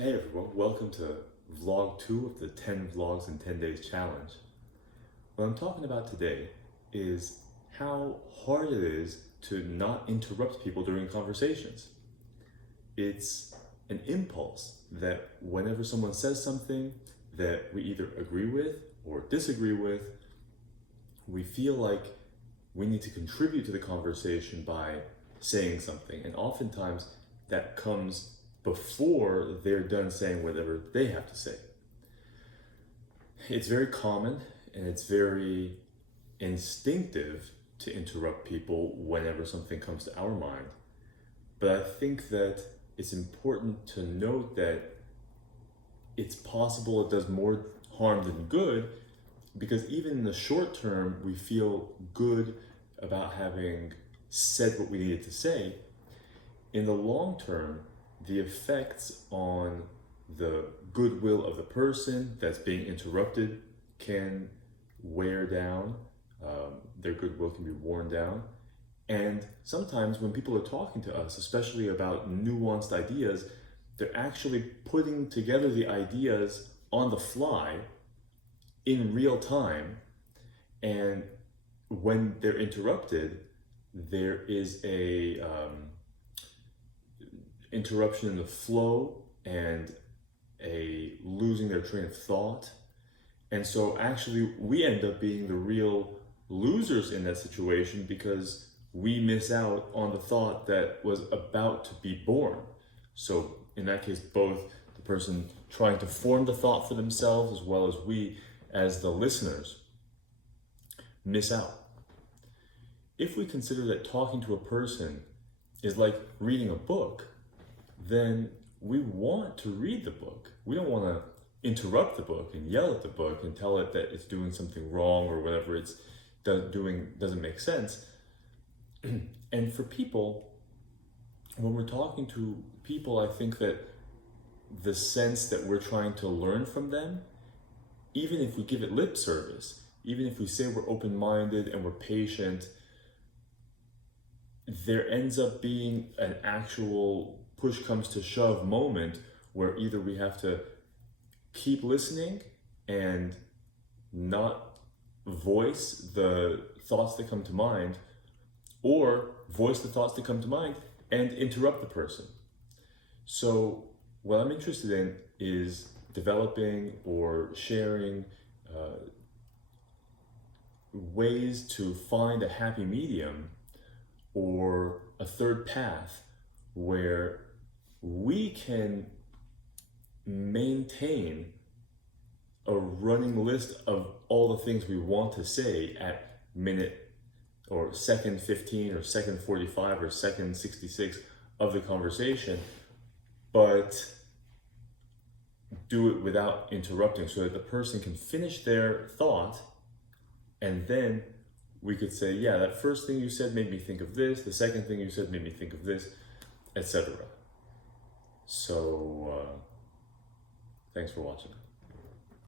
Hey everyone, welcome to vlog 2 of the 10 vlogs in 10 days challenge. What I'm talking about today is how hard it is to not interrupt people during conversations. It's an impulse that whenever someone says something that we either agree with or disagree with, we feel like we need to contribute to the conversation by saying something. And oftentimes that comes before they're done saying whatever they have to say. It's very common and it's very instinctive to interrupt people whenever something comes to our mind. But I think that it's important to note that it's possible it does more harm than good, because even in the short term, we feel good about having said what we needed to say. In the long term, the effects on the goodwill of the person that's being interrupted can wear down. Their goodwill can be worn down. And sometimes when people are talking to us, especially about nuanced ideas, they're actually putting together the ideas on the fly in real time. And when they're interrupted, there is a interruption in the flow and a losing their train of thought. And so actually we end up being the real losers in that situation because we miss out on the thought that was about to be born. So in that case, both the person trying to form the thought for themselves as well as we as the listeners miss out. If we consider that talking to a person is like reading a book, then we want to read the book. We don't want to interrupt the book and yell at the book and tell it that it's doing something wrong or whatever it's doing doesn't make sense. And for people, when we're talking to people, I think that the sense that we're trying to learn from them, even if we give it lip service, even if we say we're open-minded and we're patient, there ends up being an actual push comes to shove moment where either we have to keep listening and not voice the thoughts that come to mind, or voice the thoughts that come to mind and interrupt the person. So what I'm interested in is developing or sharing ways to find a happy medium or a third path where we can maintain a running list of all the things we want to say at minute or second 15 or second 45 or second 66 of the conversation, but do it without interrupting so that the person can finish their thought, and then we could say, yeah, that first thing you said made me think of this, the second thing you said made me think of this, etc. So, thanks for watching.